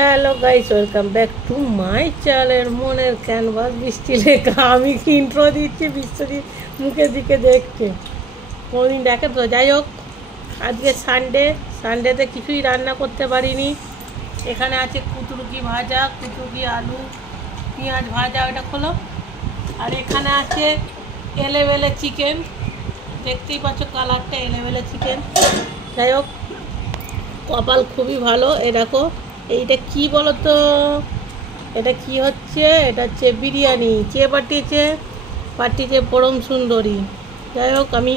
Hello guys, welcome back to my channel মনের canvas. বৃষ্টি লেখা আমি কি ইন্ট্রো দিচ্ছি, বৃষ্টির মুখের দিকে দেখতে কোনোদিন দেখে তো। যাই হোক, আজকে সানডেতে কিছুই রান্না করতে পারিনি। এখানে আছে কুতুরকি ভাজা, কুতুরকি আলু পেঁয়াজ ভাজা, ওটা খোলো। আর এখানে আছে এলেবেলে চিকেন, দেখতেই পাচ্ছ কালারটা, এলেবেলে চিকেন। যাই হোক, কপাল খুবই ভালো। এ দেখো, এইটা কি বলো তো, এটা কি হচ্ছে? এটা হচ্ছে বিরিয়ানি। কে পাঠিয়েছে পরম সুন্দরী। যাই হোক, আমি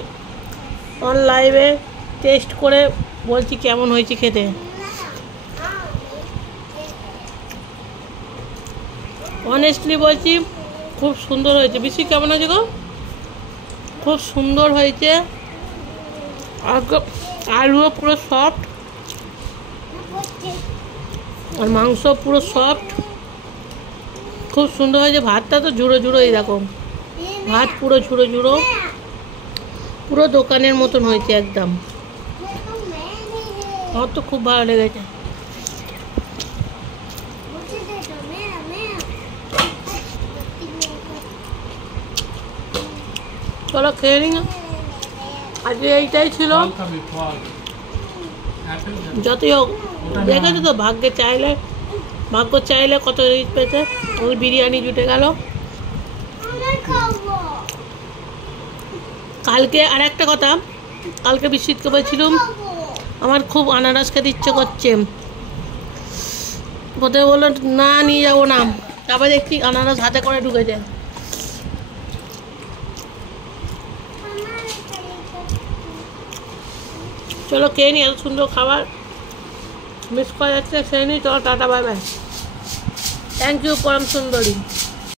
অন লাইভে টেস্ট করে বলছি কেমন হয়েছে খেতে। অনেস্টলি বলছি, খুব সুন্দর হয়েছে। বেশি কেমন হয়েছে গো? খুব সুন্দর হয়েছে। আলুও পুরো সফট, আর মাংস পুরো সফট, খুব সুন্দর হয়েছে। ভাতটা তো ঝুড়ো ঝুড়ো, এরকম ভাত পুরো ঝুড়ো ঝুড়ো, পুরো দোকানের মতন হয়েছে একদম। আমার তো খুব ভালো লেগেছে। চলো খেয়ে নিই। আজকে এইটাই ছিল। যতই হোক, দেখেছো তো, ভাগ্য চাইলে কত পেতে ওই বিরিয়ানি জুটে গেল। কালকে আর একটা কথা, কালকে বিস্মিতকে বলছিলাম আমার খুব আনারস খেতে ইচ্ছে করছে। প্রথমে বললো না, নিয়ে যাবো না, তারপরে দেখছি আনারস হাতে করে ঢুকেছে। চলো খেয়ে নি, এত সুন্দর খাবার মিস করা যাচ্ছে। খেয়ে নি, চলো টাটা, বাই বাই। থ্যাংক ইউ পরম সুন্দরী।